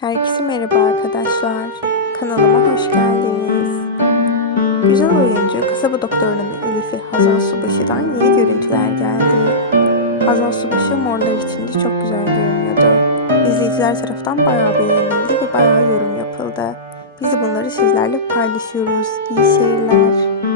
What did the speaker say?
Herkese merhaba arkadaşlar. Kanalıma hoş geldiniz. Güzel oyuncu kasaba doktorunun Elif'i Hazal Subaşı'dan yeni görüntüler geldi. Hazal Subaşı morlar içinde çok güzel görünüyordu. İzleyiciler tarafından bayağı beğenildi ve bayağı yorum yapıldı. Biz de bunları sizlerle paylaşıyoruz. İyi seyirler.